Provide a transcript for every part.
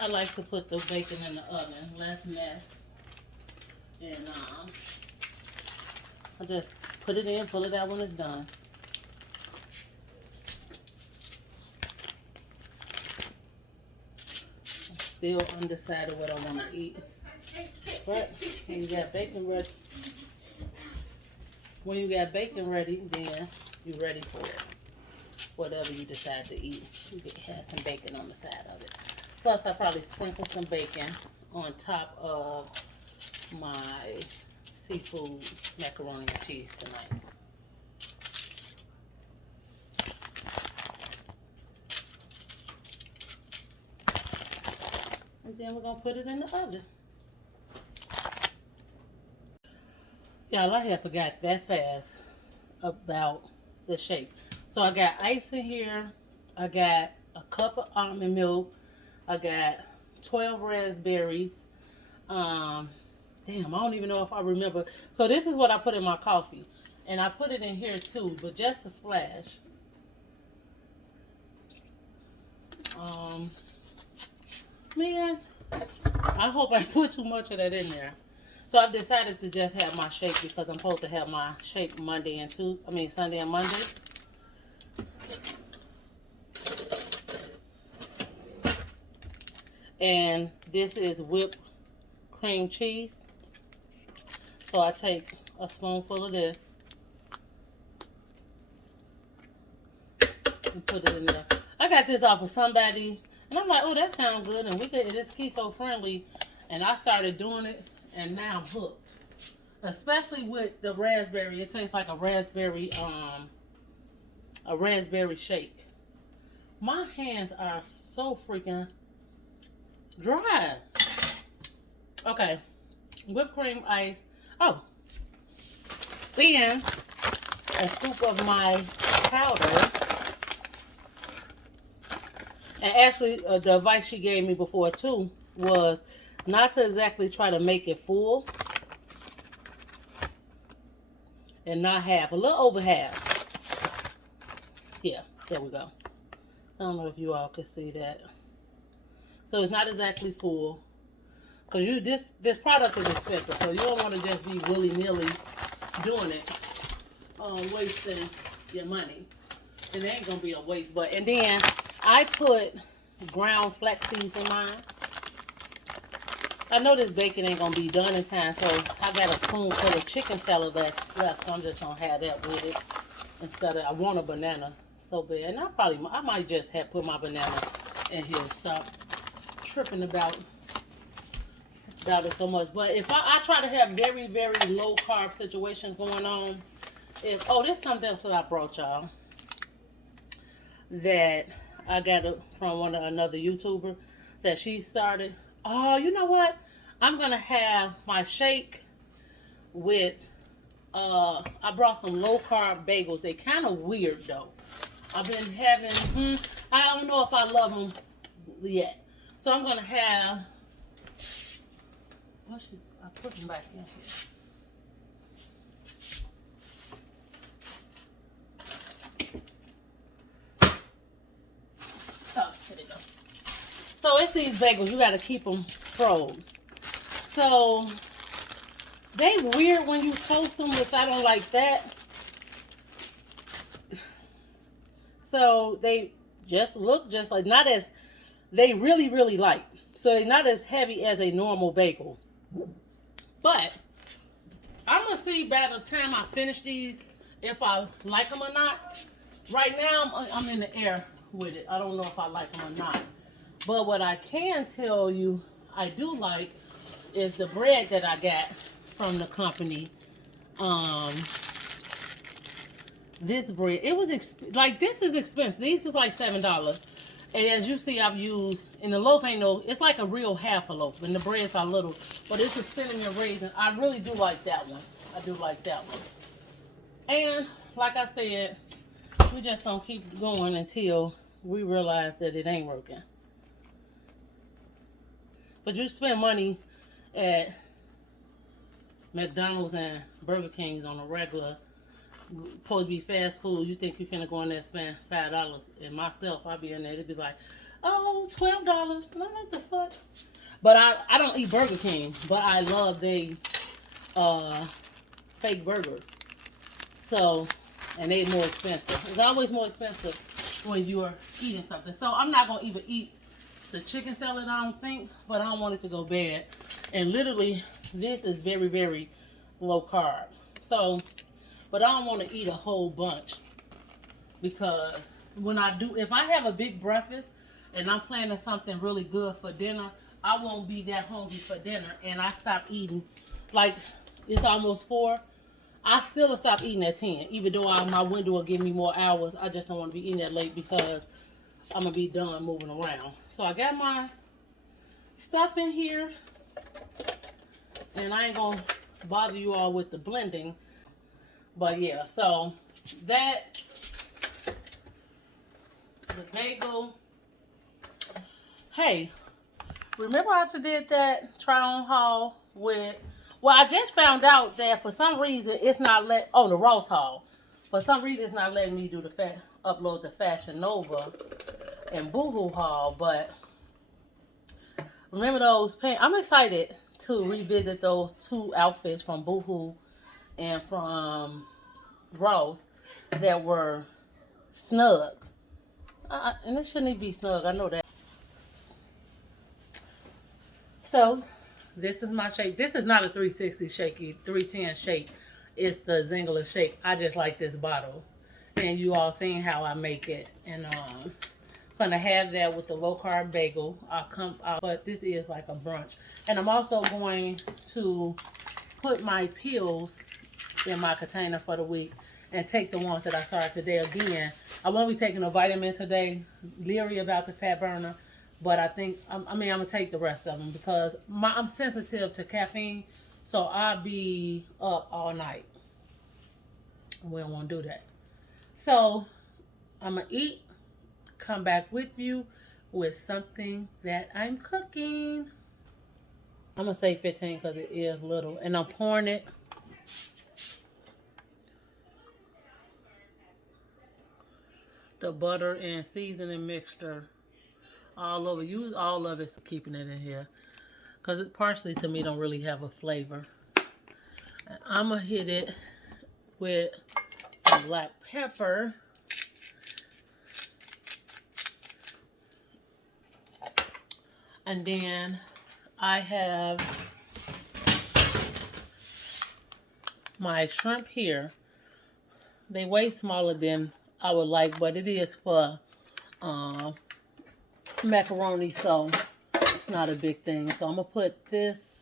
I like to put the bacon in the oven, less mess. And I just put it in, pull it out when it's done. Still undecided what I want to eat. But when you got bacon ready, then you're ready for it. Whatever you decide to eat, you can have some bacon on the side of it. Plus, I probably sprinkle some bacon on top of my seafood macaroni and cheese tonight. And then we're gonna put it in the oven. Y'all, I had forgot that fast about the shake. So I got ice in here. I got a cup of almond milk. I got 12 raspberries. Damn, I don't even know if I remember. So this is what I put in my coffee. And I put it in here too, but just a splash. Man, I hope I put too much of that in there. So I've decided to just have my shake because I'm supposed to have my shake Sunday and Monday. And this is whipped cream cheese. So I take a spoonful of this and put it in there. I got this off of somebody, and I'm like, oh, that sounds good, and it's keto friendly, and I started doing it, and now I'm hooked. Especially with the raspberry, it tastes like a raspberry shake. My hands are so freaking dry. Okay, whipped cream, ice. Oh, then a scoop of my powder. And actually, the advice she gave me before too was not to exactly try to make it full and not half, a little over half. Yeah, there we go. I don't know if you all can see that. So it's not exactly full. Because this product is expensive, so you don't want to just be willy-nilly doing it, wasting your money. It ain't going to be a waste. And then I put ground flax seeds in mine. I know this bacon ain't going to be done in time, so I got a spoonful of chicken salad that's left, so I'm just going to have that with it. Instead of, I want a banana so bad. And I might just have put my banana in here and stop tripping about it so much. But if I try to have very, very low carb situations going on, this is something else that I brought y'all that I got from another YouTuber that she started. Oh, you know what? I'm gonna have my shake with I brought some low carb bagels. They kind of weird though. I've been having I don't know if I love them yet. So I'm gonna have I put them back in here. Oh, here they go. So it's these bagels. You got to keep them froze. So they weird when you toast them, which I don't like that. So they just look just like, not as, they really, really light. So they're not as heavy as a normal bagel. But I'm going to see by the time I finish these if I like them or not. Right now, I'm in the air with it. I don't know if I like them or not. But what I can tell you I do like is the bread that I got from the company. This bread, it was this is expensive. These was like $7. And as you see, I've used, and the loaf ain't it's like a real half a loaf, and the breads are little, but it's a cinnamon raisin. I really do like that one. I do like that one. And like I said, we just gonna keep going until we realize that it ain't working. But you spend money at McDonald's and Burger King's on a regular, supposed to be fast food. You think you finna go in there and spend $5. And myself, I'll be in there, it'd be like, oh, $12. And I'm like, the fuck? But I don't eat Burger King, but I love they fake burgers. So, and they're more expensive. It's always more expensive when you're eating something. So I'm not gonna even eat the chicken salad, I don't think, but I don't want it to go bad. And literally, this is very, very low carb. So, but I don't want to eat a whole bunch because when I do, if I have a big breakfast and I'm planning something really good for dinner, I won't be that hungry for dinner, and I stop eating. Like, it's almost 4. I still will stop eating at 10, even though my window will give me more hours. I just don't want to be eating that late because I'm going to be done moving around. So I got my stuff in here, and I ain't going to bother you all with the blending. But yeah, so that, the bagel. Hey, remember I did that try on haul with, well, I just found out that for some reason it's not the Ross haul. For some reason it's not letting me do upload the Fashion Nova and Boohoo haul, but remember those pants? I'm excited to revisit those 2 outfits from Boohoo and from Ross that were snug. And it shouldn't be snug, I know that. So, this is my shake. This is not a 360 shake, 310 shake. It's the Zingler shake. I just like this bottle. And you all seen how I make it. And I'm gonna have that with the low carb bagel. But this is like a brunch. And I'm also going to put my pills in my container for the week and take the ones that I started today again. I won't be taking a vitamin today. Leery about the fat burner. But I think, I'm going to take the rest of them because I'm sensitive to caffeine. So I'll be up all night. We don't want to do that. So I'm going to eat, come back with you with something that I'm cooking. I'm going to say 15 because it is little. And I'm pouring it. The butter and seasoning mixture all over. Use all of it, keeping it in here because it partially to me don't really have a flavor. And I'm gonna hit it with some black pepper, and then I have my shrimp here. They way smaller than I would like, but it is for macaroni, so it's not a big thing. So I'm gonna put this,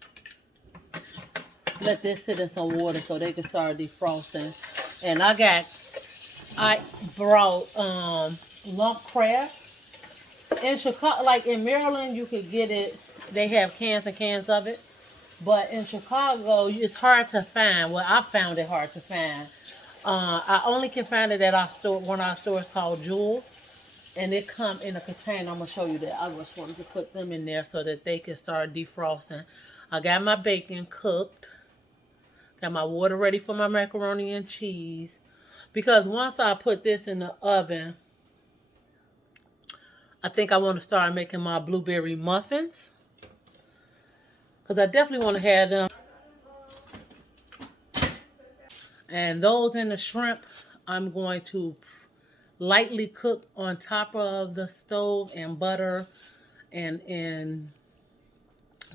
let this sit in some water so they can start defrosting. And I brought lump crab in Chicago. Like in Maryland, you could get it. They have cans and cans of it, but in Chicago, it's hard to find. Well, I found it hard to find. I only can find it at our store, one of our stores called Jewel. And it come in a container. I'm going to show you that. I just wanted to put them in there so that they can start defrosting. I got my bacon cooked. Got my water ready for my macaroni and cheese. Because once I put this in the oven, I think I want to start making my blueberry muffins. Because I definitely want to have them. And those in the shrimp, I'm going to lightly cook on top of the stove and butter, and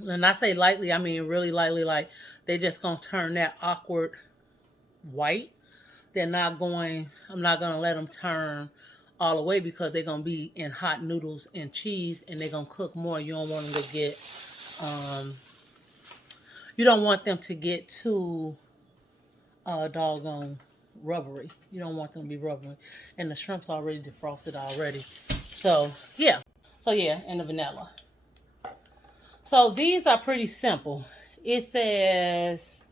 when I say lightly, I mean really lightly, like they just gonna turn that awkward white. I'm not gonna let them turn all the way because they're gonna be in hot noodles and cheese and they're gonna cook more. You don't want them to get you don't want them to get too doggone rubbery. You don't want them to be rubbery. And the shrimp's already defrosted already. So, yeah. And the vanilla. So, these are pretty simple. It says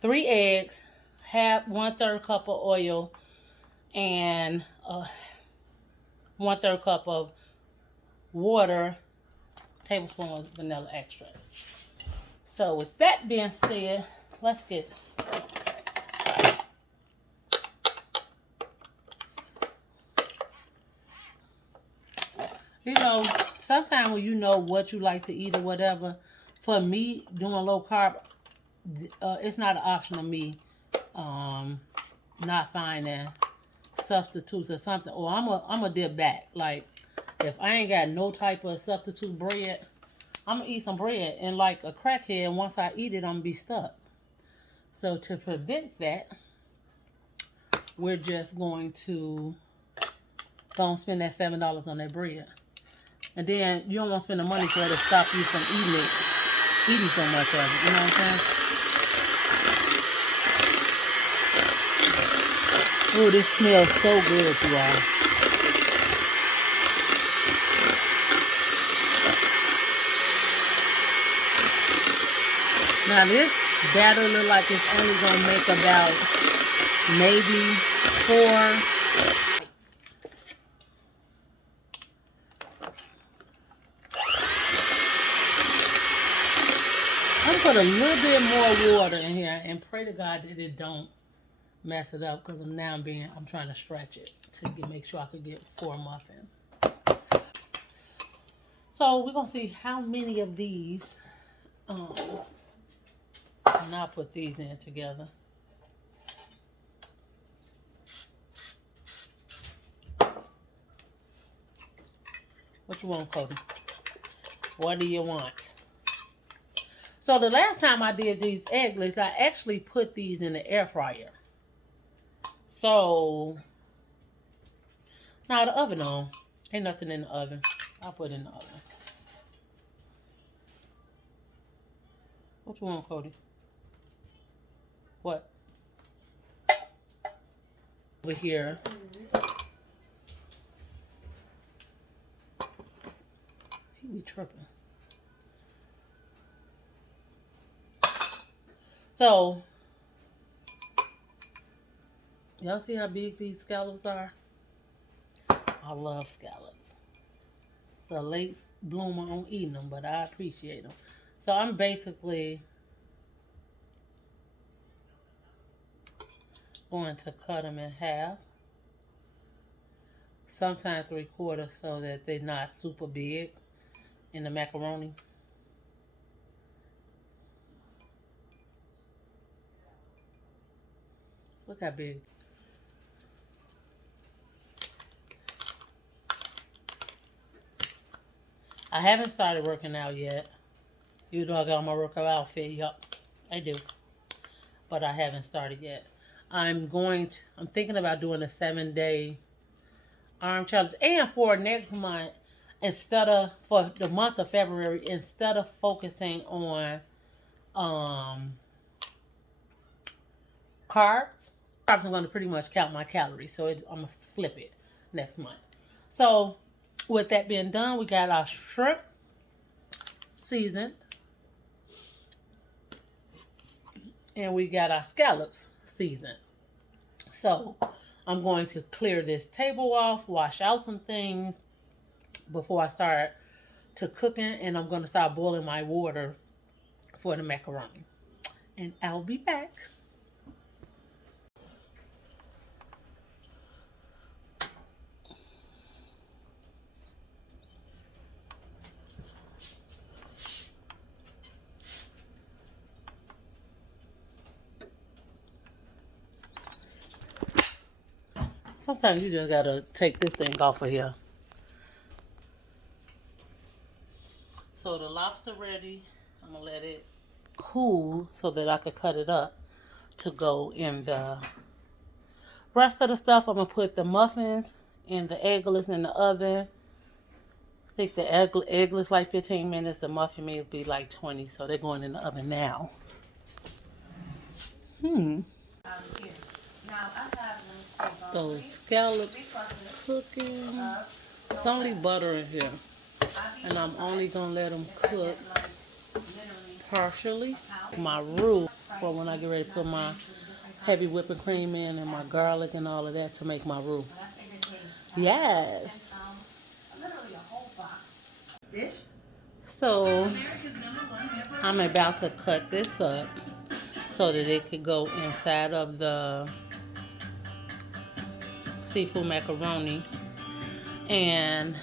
3 eggs, 1/3 cup of oil, and 1/3 cup of water, tablespoon of vanilla extract. So, with that being said, let's get You know, sometimes when you know what you like to eat or whatever, for me, doing low carb, it's not an option of me not finding substitutes or something. Or I'm a dip back. Like, if I ain't got no type of substitute bread, I'm going to eat some bread. And like a crackhead, once I eat it, I'm going to be stuck. So to prevent that, we're just going to go and spend that $7 on that bread. And then you don't want to spend the money for it to stop you from eating so much of it. You know what I'm saying? Oh, this smells so good, you all. Now this batter look like it's only gonna make about maybe 4. I'm gonna put a little bit more water in here and pray to God that it don't mess it up, because I'm trying to stretch it to make sure I could get 4 muffins. So we're gonna see how many of these. And I'll put these in together. What you want, Cody? What do you want? So the last time I did these egglets, I actually put these in the air fryer. So now the oven on. Ain't nothing in the oven. I'll put it in the oven. What you want, Cody? What? Over here. He be tripping. So, y'all see how big these scallops are? I love scallops. The late bloomer on eating them, but I appreciate them. So I'm basically going to cut them in half. Sometimes 3/4, so that they're not super big in the macaroni. Look how big. I haven't started working out yet. You know I got my workout outfit. Yup, I do. But I haven't started yet. I'm thinking about doing a 7-day arm challenge. And for next month, for the month of February, instead of focusing on carbs, I'm going to pretty much count my calories. So I'm going to flip it next month. So with that being done, we got our shrimp seasoned. And we got our scallops seasoned. So I'm going to clear this table off, wash out some things before I start to cooking. And I'm going to start boiling my water for the macaroni. And I'll be back. Sometimes you just gotta take this thing off of here. So the lobster ready. I'm gonna let it cool so that I could cut it up to go in the rest of the stuff. I'm gonna put the muffins and the egglets in the oven. I think the egglets like 15 minutes. The muffin may be like 20, so they're going in the oven now. Those scallops cooking. It's only butter in here, and I'm only gonna let them cook partially. My roux for when I get ready to put my heavy whipping cream in and my garlic and all of that to make my roux. Yes. So I'm about to cut this up so that it could go inside of the seafood macaroni. And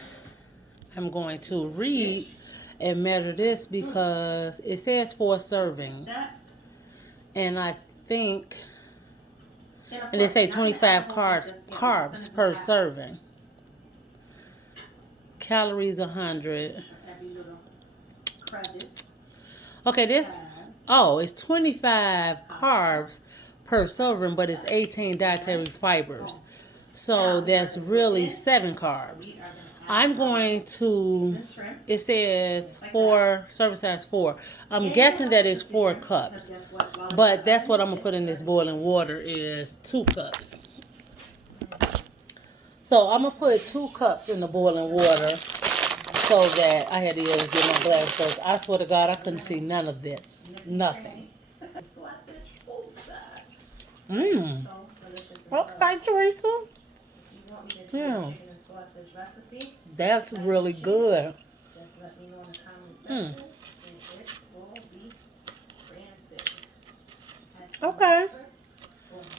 I'm going to read and measure this because it says 4 servings. And I think, and they say 25 carbs per serving. Calories 100. Okay, it's 25 carbs per serving, but it's 18 dietary fibers. So that's really 7 carbs. I'm going to, it says 4, serving size 4. I'm guessing that it's 4 cups. But that's what I'm going to put in this boiling water is 2 cups. So I'm going to put 2 cups in the boiling water so that I had to get my glass first. I swear to God, I couldn't see none of this. Nothing. Mmm. Okay, Teresa. Yeah. That's really good. Mm. Okay.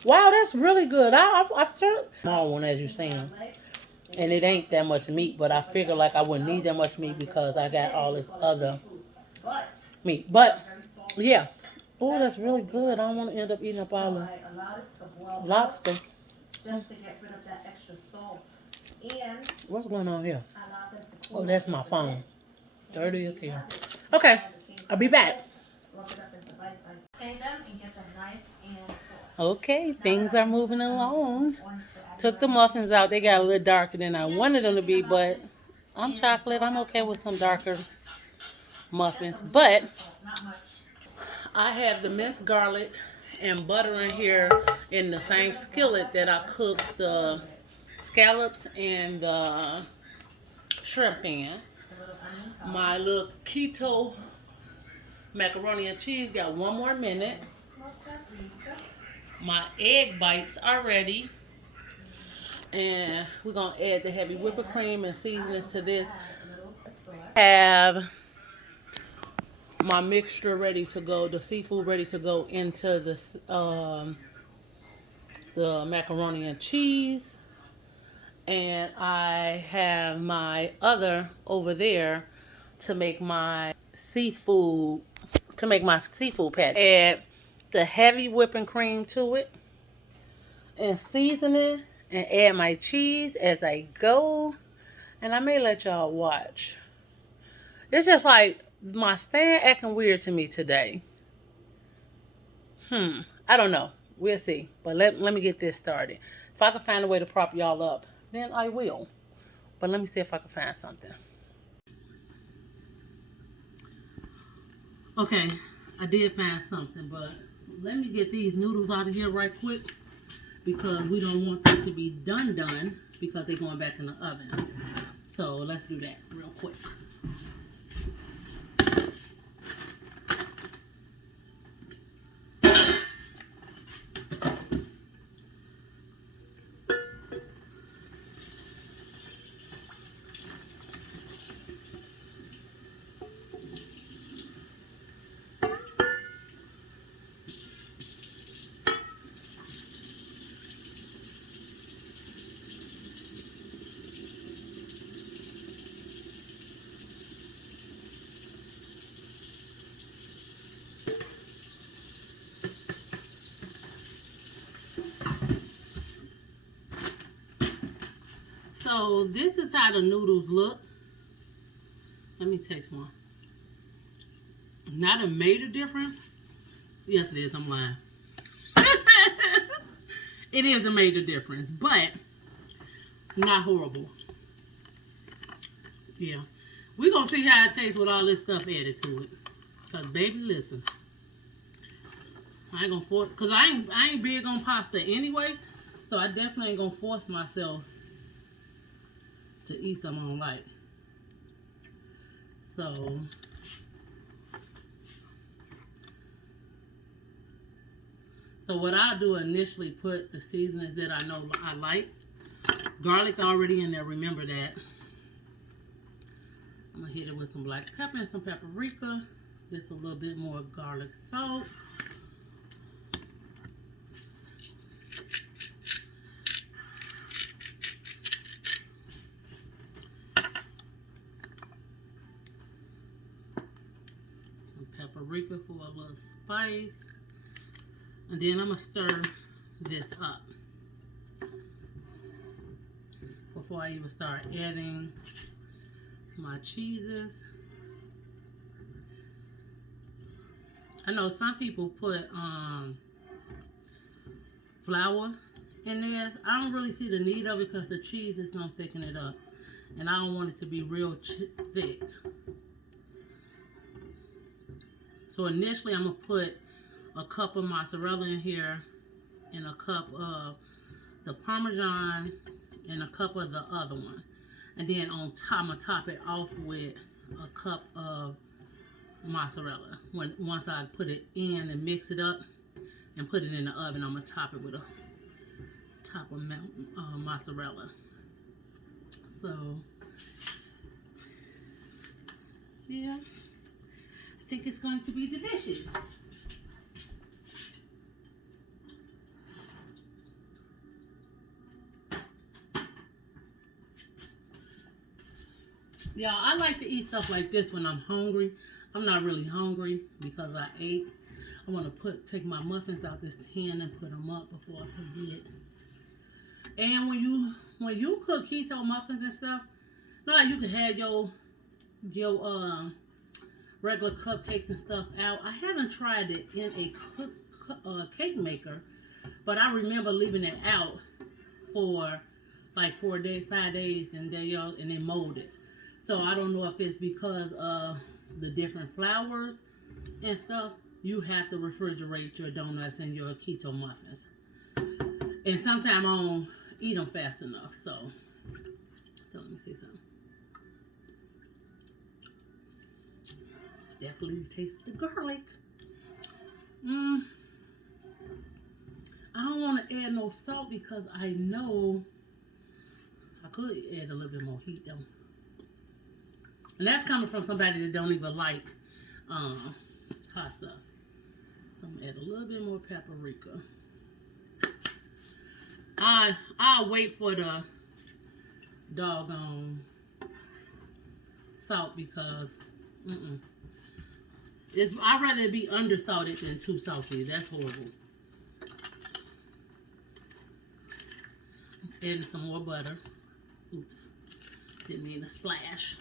Wow, that's really good. I've tried small one as you're saying. And it ain't that much meat, but I figure like I wouldn't need that much meat because I got all this other meat. But yeah. Oh, that's really good. I don't want to end up eating up all the lobster. Just to get rid of that extra salt. And what's going on here? Oh, that's my phone. Dirty is here. Okay, I'll be back. Okay, things are moving along. Took the muffins out. They got a little darker than I wanted them to be, but I'm chocolate. I'm okay with some darker muffins. But I have the minced garlic and butter in here in the same skillet that I cooked the scallops and the shrimp in. My little keto macaroni and cheese got 1 more minute. My egg bites are ready. And we're going to add the heavy whipping cream and seasonings to this. Have my mixture ready to go, the seafood ready to go into the macaroni and cheese. And I have my other over there to make my seafood patty. Add the heavy whipping cream to it and seasoning and add my cheese as I go. And I may let y'all watch. It's just like my stand acting weird to me today. I don't know. We'll see. But let me get this started. If I can find a way to prop y'all up, then I will. But let me see if I can find something. Okay, I did find something, but let me get these noodles out of here right quick because we don't want them to be done because they're going back in the oven. So let's do that real quick. So this is how the noodles look. Let me taste one. Not a major difference. Yes, it is. I'm lying. It is a major difference, but not horrible. Yeah. We're going to see how it tastes with all this stuff added to it. Because, baby, listen. I ain't going to force... Because I ain't big on pasta anyway. So I definitely ain't going to force myself to eat something I don't like. So what I do initially put the seasonings that I know I like. Garlic already in there, remember that. I'm going to hit it with some black pepper and some paprika. Just a little bit more garlic salt. paprika for a little spice. And then I'm going to stir this up before I even start adding my cheeses. I know some people put flour in there. I don't really see the need of it because the cheese is going to thicken it up. And I don't want it to be real thick. So initially I'm going to put a cup of mozzarella in here and a cup of the Parmesan and a cup of the other one. And then on top, I'm going to top it off with a cup of mozzarella. Once I put it in and mix it up and put it in the oven, I'm going to top it with a top of mozzarella. So, yeah, I think it's going to be delicious. Yeah, I like to eat stuff like this when I'm hungry. I'm not really hungry because I ate. I want to take my muffins out this tin and put them up before I forget. And when you cook keto muffins and stuff, now you can have your regular cupcakes and stuff out. I haven't tried it in a cake maker, but I remember leaving it out for like 4 days, 5 days, and they molded. So I don't know if it's because of the different flours and stuff. You have to refrigerate your donuts and your keto muffins. And sometimes I don't eat them fast enough. So let me see something. Definitely taste the garlic. I don't want to add no salt because I know I could add a little bit more heat though. And that's coming from somebody that don't even like hot stuff. So I'm gonna add a little bit more paprika. I'll wait for the doggone salt because I'd rather it be undersalted than too salty. That's horrible. Adding some more butter. Oops, didn't mean to splash.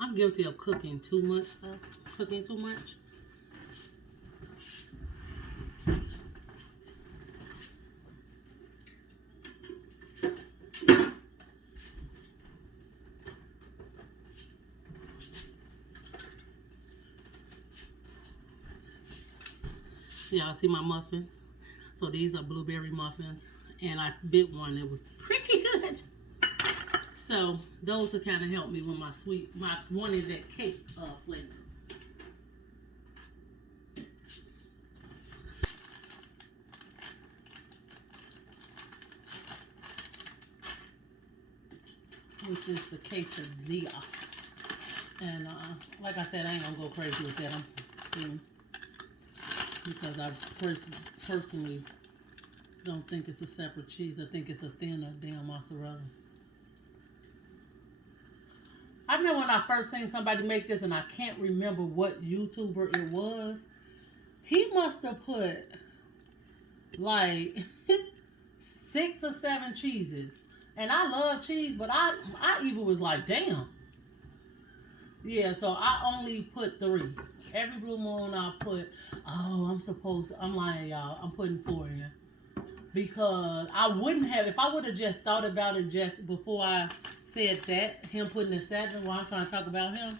I'm guilty of cooking too much stuff. Cooking too much. Y'all see my muffins? So these are blueberry muffins. And I bit one that was pretty good. So those will kind of help me with my wanted that cake flavor. Which is the quesadilla. And like I said, I ain't gonna go crazy with that. Because I personally don't think it's a separate cheese. I think it's a thinner damn mozzarella. I remember when I first seen somebody make this, and I can't remember what YouTuber it was. He must have put like 6 or 7 cheeses. And I love cheese, but I even was like, damn. Yeah, so I only put 3. Every blue moon I put, I'm lying, y'all. I'm putting 4 in. Because I wouldn't have, if I would have just thought about it just before I said that, him putting the 7 while I'm trying to talk about him,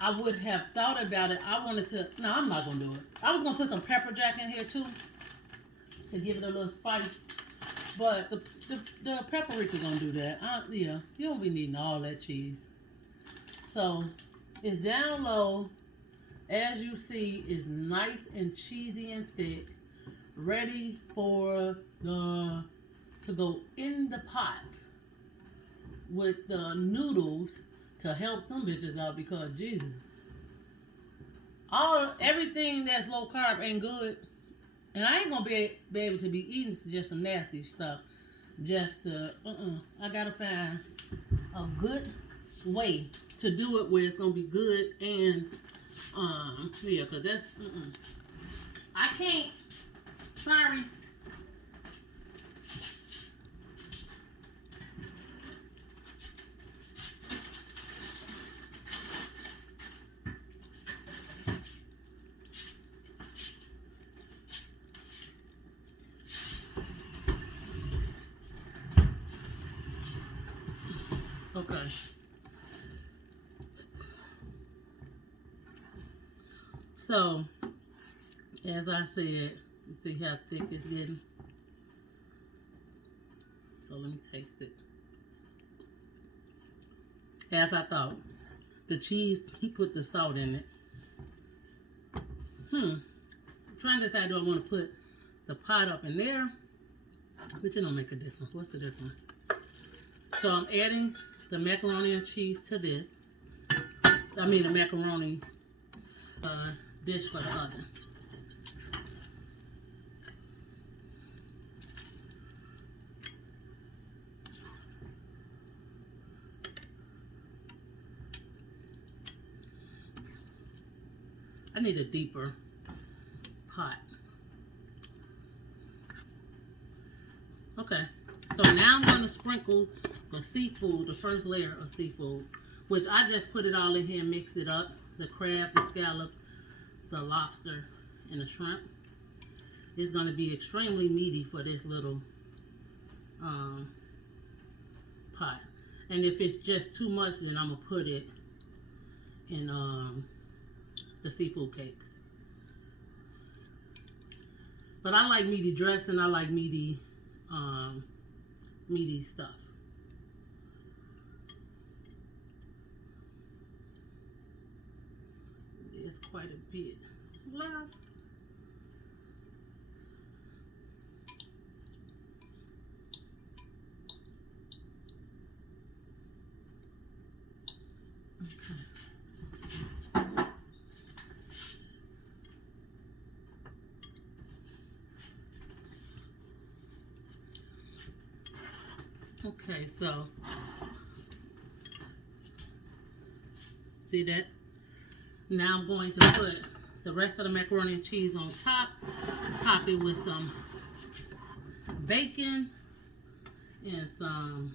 I would have thought about it. I'm not going to do it. I was going to put some pepper jack in here too to give it a little spice. But the paprika going to do that. Yeah, you don't be needing all that cheese. So, it's down low. As you see, it's nice and cheesy and thick. Ready for to go in the pot with the noodles to help them bitches out because Jesus. Everything that's low carb ain't good. And I ain't gonna be able to be eating just some nasty stuff. Just I gotta find a good way to do it where it's gonna be good and yeah, cause that's I can't. Sorry. Okay. So as I said, you see how thick it's getting. So let me taste it. As I thought, the cheese put the salt in it. I'm trying to decide, do I want to put the pot up in there? Which it don't make a difference. What's the difference? So I'm adding the macaroni and cheese to this. I mean the macaroni dish for the oven. I need a deeper pot. Okay, so now I'm going to sprinkle the seafood, the first layer of seafood, which I just put it all in here and mixed it up. The crab, the scallop, the lobster, and the shrimp. It's going to be extremely meaty for this little pot. And if it's just too much, then I'm going to put it in the seafood cakes. But I like meaty dressing. I like meaty stuff. It's quite a bit left. Okay, so see that? Now I'm going to put the rest of the macaroni and cheese on top. Top it with some bacon and some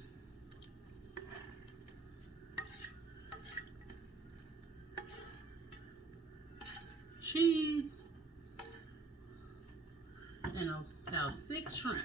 cheese and about 6 shrimp.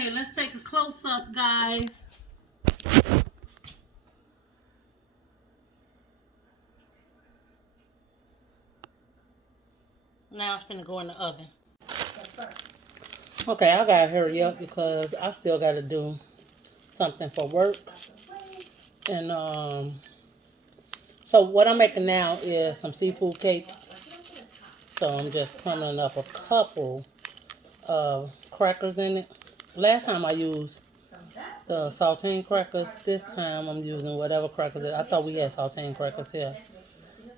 Okay, let's take a close up, guys. Now it's gonna go in the oven. Okay, I gotta hurry up because I still gotta do something for work. And so what I'm making now is some seafood cakes. So I'm just crumbling up a couple of crackers in it. Last time I used the saltine crackers. This time I'm using whatever crackers. I thought we had saltine crackers here.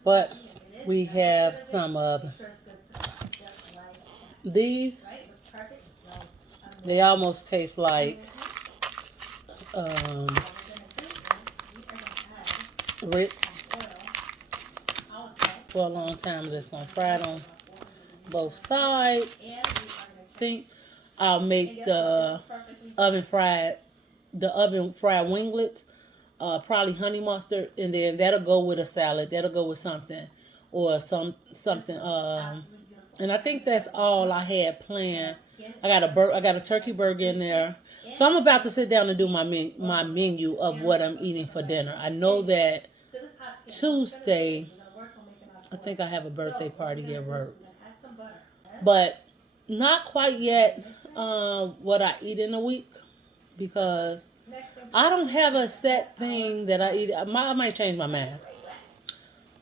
But we have some of these. They almost taste like Ritz. For a long time, I'm just going to fry it on both sides. I think I'll make the oven fried winglets, probably honey mustard, and then that'll go with a salad. That'll go with something, or something. And I think that's all I had planned. I got a turkey burger in there, so I'm about to sit down and do my menu of what I'm eating for dinner. I know that Tuesday, I think I have a birthday party at work, but not quite yet what I eat in a week, because I don't have a set thing that I eat. I might change my mind,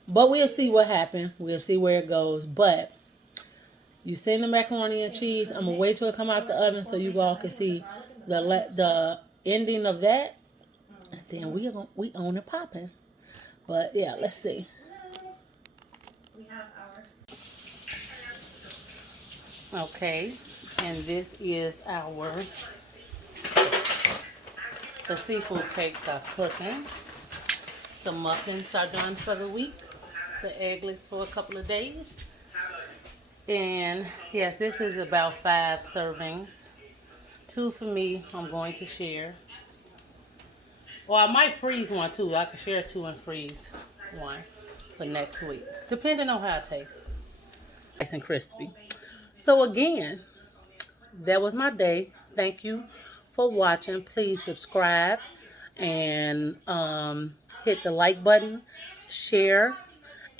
but we'll see what happens. We'll see where it goes. But you send the macaroni and cheese. I'm gonna wait till it come out the oven so you all can see the ending of that, and then we own it popping. But yeah, let's see. Okay, and this is the seafood cakes are cooking. The muffins are done for the week. The eggless for a couple of days. And yes, this is about 5 servings. 2 for me, I'm going to share. Or I might freeze one too. I can share 2 and freeze one for next week, depending on how it tastes. Nice and crispy. So again, that was my day. Thank you for watching. Please subscribe and hit the like button, share,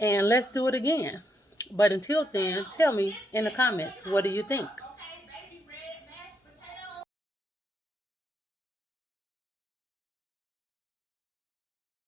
and let's do it again. But until then, tell me in the comments, what do you think?